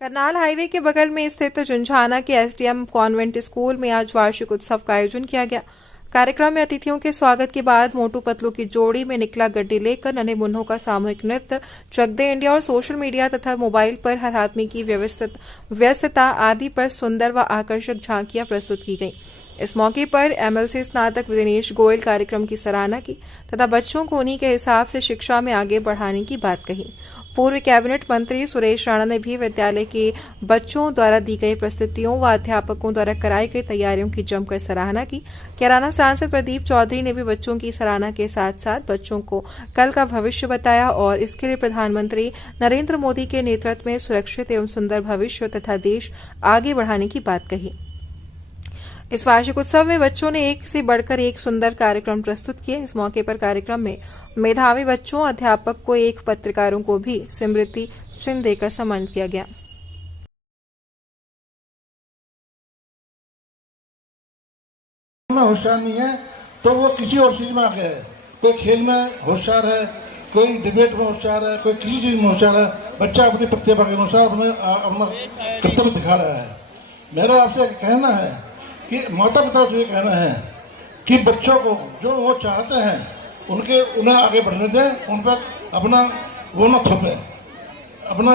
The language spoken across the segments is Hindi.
करनाल हाईवे के बगल में स्थित झुंझाना के एसडीएम कॉन्वेंट स्कूल में आज वार्षिक उत्सव का आयोजन किया गया। कार्यक्रम में अतिथियों के स्वागत के बाद मोटू पतलू की जोड़ी में निकला गड्डी लेकर नन्हे मुन्नों का सामूहिक नृत्य, चक दे इंडिया और सोशल मीडिया तथा मोबाइल पर हर आदमी की व्यस्तता आदि पर सुंदर व आकर्षक झांकियां प्रस्तुत की गईं। इस मौके पर एमएलसी स्नातक दिनेश गोयल कार्यक्रम की सराहना की तथा बच्चों को उन्हीं के हिसाब से शिक्षा में आगे बढ़ाने की बात कही। पूर्व कैबिनेट मंत्री सुरेश राणा ने भी विद्यालय के बच्चों द्वारा दी गई प्रस्तुतियों व अध्यापकों द्वारा कराई गई तैयारियों की जमकर सराहना की। कैराना सांसद प्रदीप चौधरी ने भी बच्चों की सराहना के साथ साथ बच्चों को कल का भविष्य बताया और इसके लिए प्रधानमंत्री नरेंद्र मोदी के नेतृत्व में सुरक्षित एवं सुंदर भविष्य तथा देश आगे बढ़ाने की बात कही। इस वार्षिक उत्सव में बच्चों ने एक से बढ़कर एक सुंदर कार्यक्रम प्रस्तुत किए। इस मौके पर कार्यक्रम में मेधावी बच्चों, अध्यापक को एक पत्रकारों को भी स्मृति चिन्ह देकर सम्मानित किया गया। होशियार नहीं है तो वो किसी और चीज में आगे है। कोई खेल में होशियार है, कोई डिबेट में होशियार है, कोई किसी चीज में होशियार है। बच्चा अपनी प्रतिभा के अनुसार अपना कर्तव्य दिखा रहा है। मेरा आपसे कहना है कि माता पिता से ये कहना है कि बच्चों को जो वो चाहते हैं उन्हें आगे बढ़ने दें। उन पर अपना वो न थोपे, अपना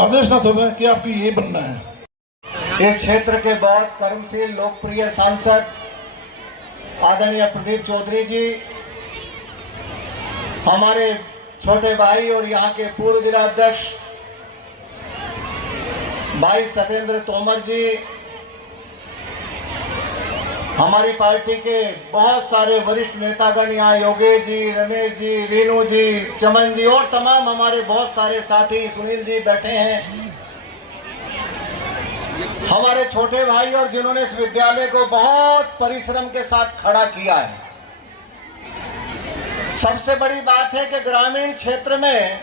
आदेश न थोपे कि आपकी ये बनना है। इस क्षेत्र के बहुत कर्मशील लोकप्रिय सांसद आदरणीय प्रदीप चौधरी जी, हमारे छोटे भाई और यहाँ के पूर्व जिला अध्यक्ष भाई सत्येंद्र तोमर जी, हमारी पार्टी के बहुत सारे वरिष्ठ नेतागण यहाँ, योगेश जी, रमेश जी, रीनू जी, चमन जी और तमाम हमारे बहुत सारे साथी, सुनील जी बैठे हैं, हमारे छोटे भाई और जिन्होंने इस विद्यालय को बहुत परिश्रम के साथ खड़ा किया है। सबसे बड़ी बात है कि ग्रामीण क्षेत्र में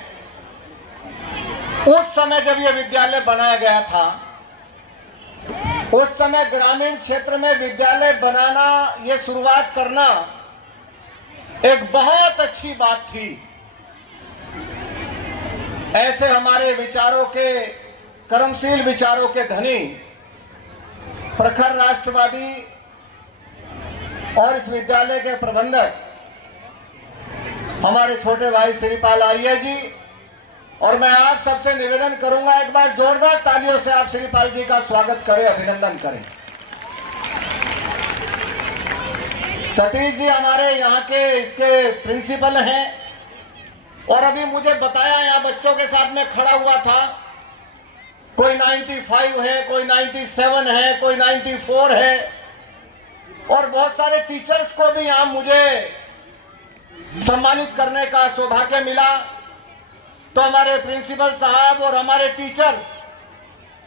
उस समय जब यह विद्यालय बनाया गया था, उस समय ग्रामीण क्षेत्र में विद्यालय बनाना, ये शुरुआत करना एक बहुत अच्छी बात थी। ऐसे हमारे विचारों के, कर्मशील विचारों के धनी, प्रखर राष्ट्रवादी और इस विद्यालय के प्रबंधक हमारे छोटे भाई श्रीपाल आर्य जी, और मैं आप सबसे निवेदन करूंगा, एक बार जोरदार तालियों से आप श्रीपाल जी का स्वागत करें, अभिनंदन करें। सतीश जी हमारे यहाँ के इसके प्रिंसिपल हैं और अभी मुझे बताया, यहाँ बच्चों के साथ में खड़ा हुआ था, कोई 95 है, कोई 97 है, कोई 94 है और बहुत सारे टीचर्स को भी यहाँ मुझे सम्मानित करने का सौभाग्य मिला। तो हमारे प्रिंसिपल साहब और हमारे टीचर्स,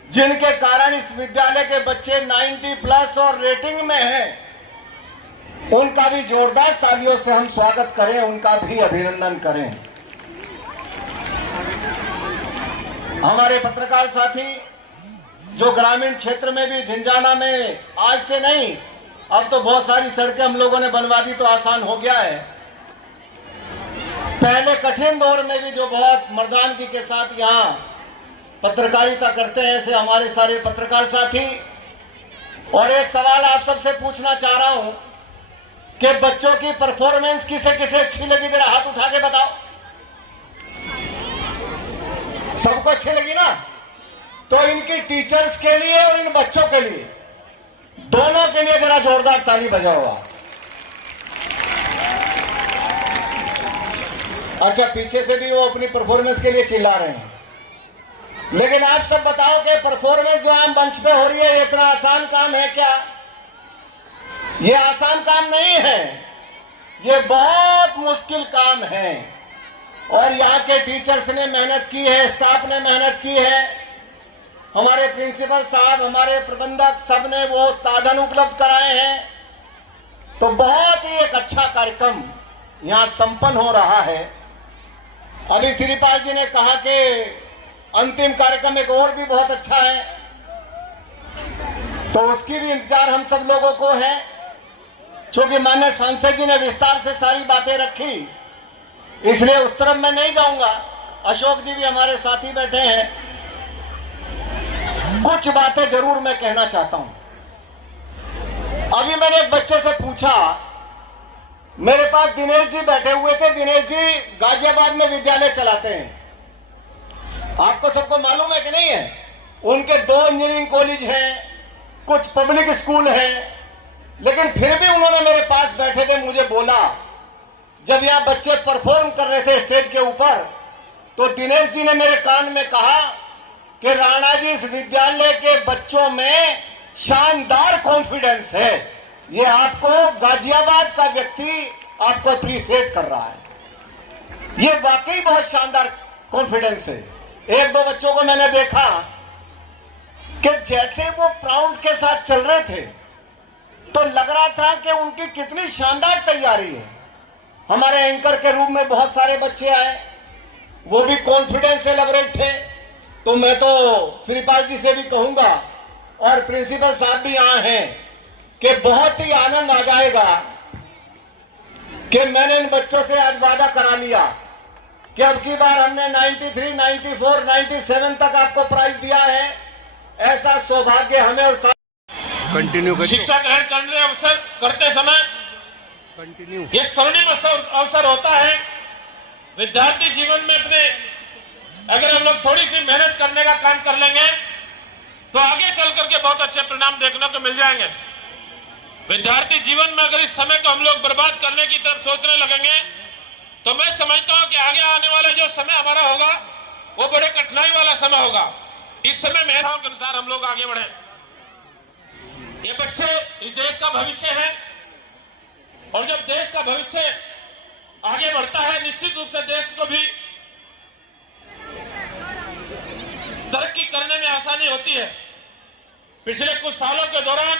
जिनके कारण इस विद्यालय के बच्चे 90+ और रेटिंग में हैं, उनका भी जोरदार तालियों से हम स्वागत करें, उनका भी अभिनंदन करें। हमारे पत्रकार साथी जो ग्रामीण क्षेत्र में भी, झुंझाना में आज से नहीं, अब तो बहुत सारी सड़कें हम लोगों ने बनवा दी तो आसान हो गया है। पहले कठिन दौर में भी जो बहुत मर्दानगी के साथ यहाँ पत्रकारिता करते हैं, ऐसे हमारे सारे पत्रकार साथी। और एक सवाल आप सबसे पूछना चाह रहा हूं कि बच्चों की परफॉर्मेंस किसे किसे अच्छी लगी, जरा हाथ उठा के बताओ। सबको अच्छी लगी ना? तो इनकी टीचर्स के लिए और इन बच्चों के लिए, दोनों के लिए जरा जोरदार ताली बजाओ आप। अच्छा, पीछे से भी वो अपनी परफॉर्मेंस के लिए चिल्ला रहे हैं, लेकिन आप सब बताओ कि परफॉर्मेंस जो आम मंच पे हो रही है, ये इतना आसान काम है क्या? ये आसान काम नहीं है, ये बहुत मुश्किल काम है। और यहाँ के टीचर्स ने मेहनत की है, स्टाफ ने मेहनत की है, हमारे प्रिंसिपल साहब, हमारे प्रबंधक, सब ने वो साधन उपलब्ध कराए हैं। तो बहुत ही एक अच्छा कार्यक्रम यहाँ संपन्न हो रहा है। अभी श्रीपाल जी ने कहा कि अंतिम कार्यक्रम एक और भी बहुत अच्छा है, तो उसकी भी इंतजार हम सब लोगों को है। क्योंकि माननीय सांसद जी ने विस्तार से सारी बातें रखी, इसलिए उस तरफ मैं नहीं जाऊंगा। अशोक जी भी हमारे साथी बैठे हैं, कुछ बातें जरूर मैं कहना चाहता हूं। अभी मैंने एक बच्चे से पूछा, मेरे पास दिनेश जी बैठे हुए थे। दिनेश जी गाजियाबाद में विद्यालय चलाते हैं, आपको सबको मालूम है कि नहीं है? उनके 2 इंजीनियरिंग कॉलेज हैं, कुछ पब्लिक स्कूल हैं, लेकिन फिर भी उन्होंने मेरे पास बैठे थे, मुझे बोला, जब यहां बच्चे परफॉर्म कर रहे थे स्टेज के ऊपर, तो दिनेश जी ने मेरे कान में कहा कि राणा जी, इस विद्यालय के बच्चों में शानदार कॉन्फिडेंस है, ये आपको गाजियाबाद का व्यक्ति आपको अप्रिशिएट कर रहा है, ये वाकई बहुत शानदार कॉन्फिडेंस है। 1-2 बच्चों को मैंने देखा कि जैसे वो प्राउड के साथ चल रहे थे तो लग रहा था कि उनकी कितनी शानदार तैयारी है। हमारे एंकर के रूप में बहुत सारे बच्चे आए, वो भी कॉन्फिडेंस से लबरेज थे। तो मैं तो श्रीपाल जी से भी कहूंगा और प्रिंसिपल साहब भी यहां हैं कि बहुत ही आनंद आ जाएगा कि मैंने इन बच्चों से आज वादा करा लिया कि अब की बार हमने 93, 94, 97 तक आपको प्राइज दिया है। ऐसा सौभाग्य हमें और कंटिन्यू करिए। शिक्षा ग्रहण करते समय कंटिन्यू ये स्वर्णिम अवसर होता है विद्यार्थी जीवन में। अपने अगर हम लोग थोड़ी सी मेहनत करने का काम कर लेंगे तो आगे चल करके बहुत अच्छे परिणाम देखने को मिल जाएंगे। विद्यार्थी जीवन में अगर इस समय को हम लोग बर्बाद करने की तरफ सोचने लगेंगे तो मैं समझता हूं कि आगे आने वाला जो समय हमारा होगा वो बड़े कठिनाई वाला समय होगा। इस समय मेहनत के अनुसार हम लोग आगे बढ़े। ये बच्चे इस देश का भविष्य है और जब देश का भविष्य आगे बढ़ता है, निश्चित रूप से देश को भी तरक्की करने में आसानी होती है। पिछले कुछ सालों के दौरान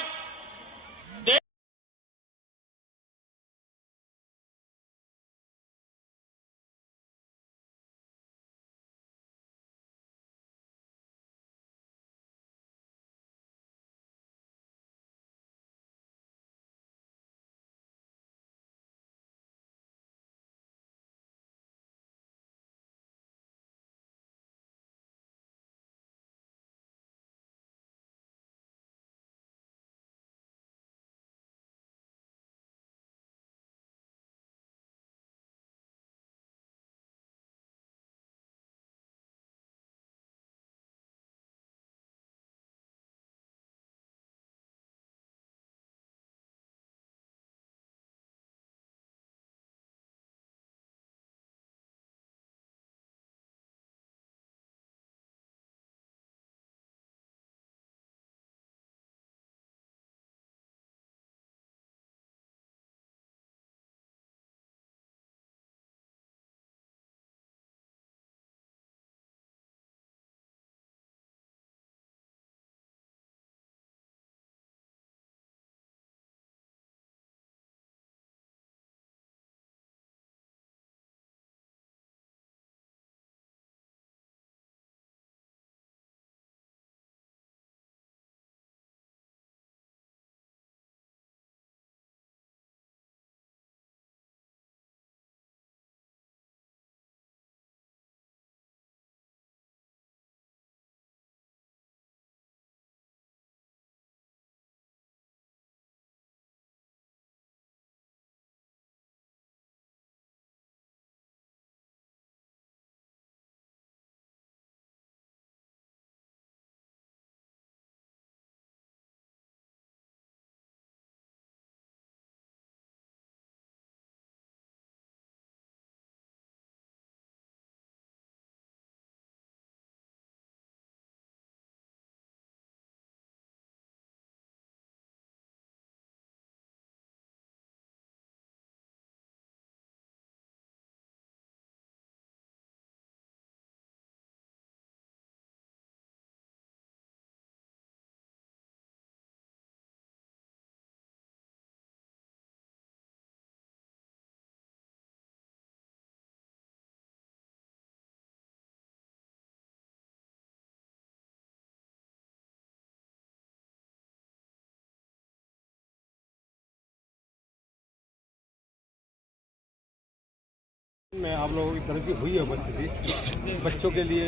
में आप लोगों की तरफ की हुई है उपस्थिति, बच्चों के लिए,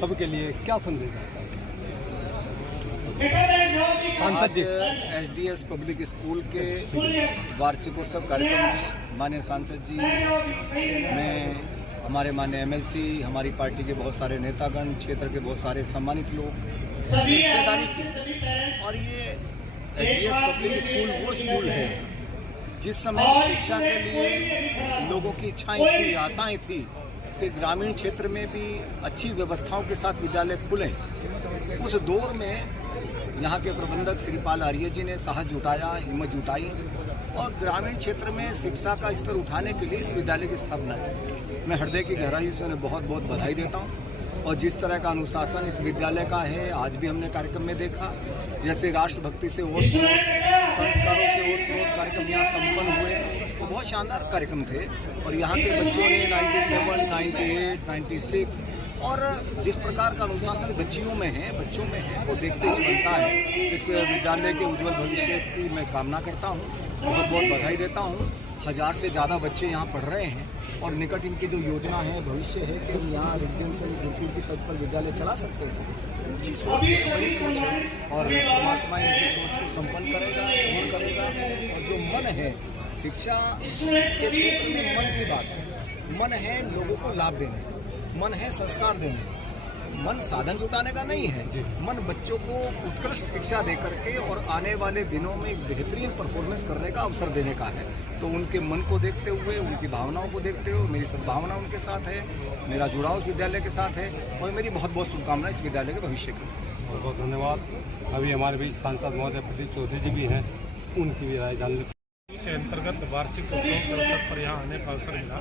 सबके लिए क्या संदेश देना चाहते हैं? सांसद जी एसडीएस पब्लिक स्कूल के वार्षिकोत्सव कार्यक्रम में माननीय सांसद जी में हमारे माननीय एमएलसी, हमारी पार्टी के बहुत सारे नेतागण, क्षेत्र के बहुत सारे सम्मानित लोग हिस्सेदारी की। और ये एसडीएस पब्लिक स्कूल वो स्कूल है जिस समय शिक्षा के लिए लोगों की इच्छाएं थी, आशाएं थी कि ग्रामीण क्षेत्र में भी अच्छी व्यवस्थाओं के साथ विद्यालय खुलें। उस दौर में यहाँ के प्रबंधक श्री पाल आर्य जी ने साहस जुटाया, हिम्मत जुटाई और ग्रामीण क्षेत्र में शिक्षा का स्तर उठाने के लिए इस विद्यालय की स्थापना की। मैं हृदय की गहराई से उन्हें बहुत बहुत बधाई देता हूँ। और जिस तरह का अनुशासन इस विद्यालय का है, आज भी हमने कार्यक्रम में देखा, जैसे राष्ट्रभक्ति से ओतप्रोत, संस्कारों से ओतप्रोत कार्यक्रम यहाँ संपन्न हुए, वो बहुत शानदार कार्यक्रम थे। और यहाँ के बच्चों ने 97, 98, 96 और जिस प्रकार का अनुशासन बच्चियों में है, बच्चों में है, वो देखते ही बनता है। इस विद्यालय के उज्जवल भविष्य की मैं कामना करता हूँ, बहुत बहुत बधाई देता हूँ। 1000 से ज़्यादा बच्चे यहाँ पढ़ रहे हैं और निकट इनकी जो योजना है, भविष्य है कि हम यहाँ रेजिडेंशियल गुरुकुल की तर्ज पर विद्यालय चला सकते हैं। ऊँची सोच है, बड़ी सोच है और परमात्मा इनकी सोच को संपन्न करेगा, पूर्ण करेगा। और जो मन है, शिक्षा के क्षेत्र में मन की बात है। मन है लोगों को लाभ देने, मन है संस्कार देने, मन साधन जुटाने का नहीं है। मन बच्चों को उत्कृष्ट शिक्षा दे करके और आने वाले दिनों में एक बेहतरीन परफॉर्मेंस करने का अवसर देने का है। तो उनके मन को देखते हुए, उनकी भावनाओं को देखते हुए मेरी सद्भावना उनके साथ है, मेरा जुड़ाव इस विद्यालय के साथ है और मेरी बहुत बहुत शुभकामनाएं इस विद्यालय के भविष्य की। बहुत बहुत धन्यवाद। अभी हमारे बीच सांसद महोदय प्रदीप चौधरी जी भी हैं, उनकी भी राय जान लेते के अंतर्गत वार्षिक उत्सव के अवसर पर यहाँ आने का अवसर मिला।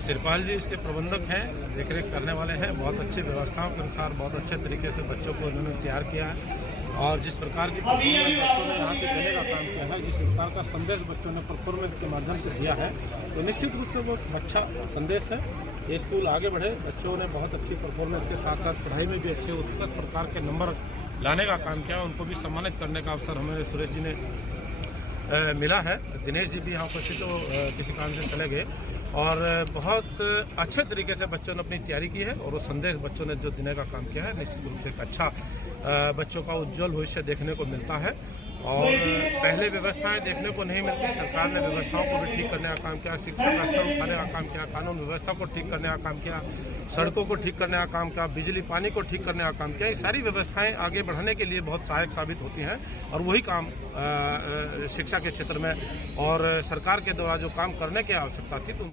शिरपाल जी इसके प्रबंधक हैं, देखरेख करने वाले हैं। बहुत अच्छी व्यवस्थाओं के अनुसार बहुत अच्छे तरीके से बच्चों को उन्होंने तैयार किया है और जिस प्रकार की परफॉर्मेंस बच्चों ने यहाँ से देने का काम किया है, जिस प्रकार का संदेश बच्चों ने परफॉर्मेंस के माध्यम से दिया है, तो निश्चित रूप से वो अच्छा संदेश है। ये स्कूल आगे बढ़े, बच्चों ने बहुत अच्छी परफॉर्मेंस के साथ साथ पढ़ाई में भी अच्छे उत्कृष्ट प्रकार के नंबर लाने का काम किया। उनको भी सम्मानित करने का अवसर हमें सुरेश जी ने मिला है। दिनेश जी भी यहाँ उपस्थित हो, किसी काम से चले गए और बहुत अच्छे तरीके से बच्चों ने अपनी तैयारी की है और वो संदेश बच्चों ने जो देने का काम किया है, निश्चित रूप से एक अच्छा बच्चों का उज्जवल भविष्य देखने को मिलता है। और पहले व्यवस्थाएं देखने को नहीं मिलती, सरकार ने व्यवस्थाओं को भी ठीक करने का काम किया, शिक्षा का स्तर उठाने का काम किया, कानून व्यवस्था को ठीक करने का काम किया, सड़कों को ठीक करने का काम किया, बिजली पानी को ठीक करने का काम किया। ये सारी व्यवस्थाएं आगे बढ़ने के लिए बहुत सहायक साबित होती हैं और वही काम शिक्षा के क्षेत्र में और सरकार के द्वारा जो काम करने की आवश्यकता थी तो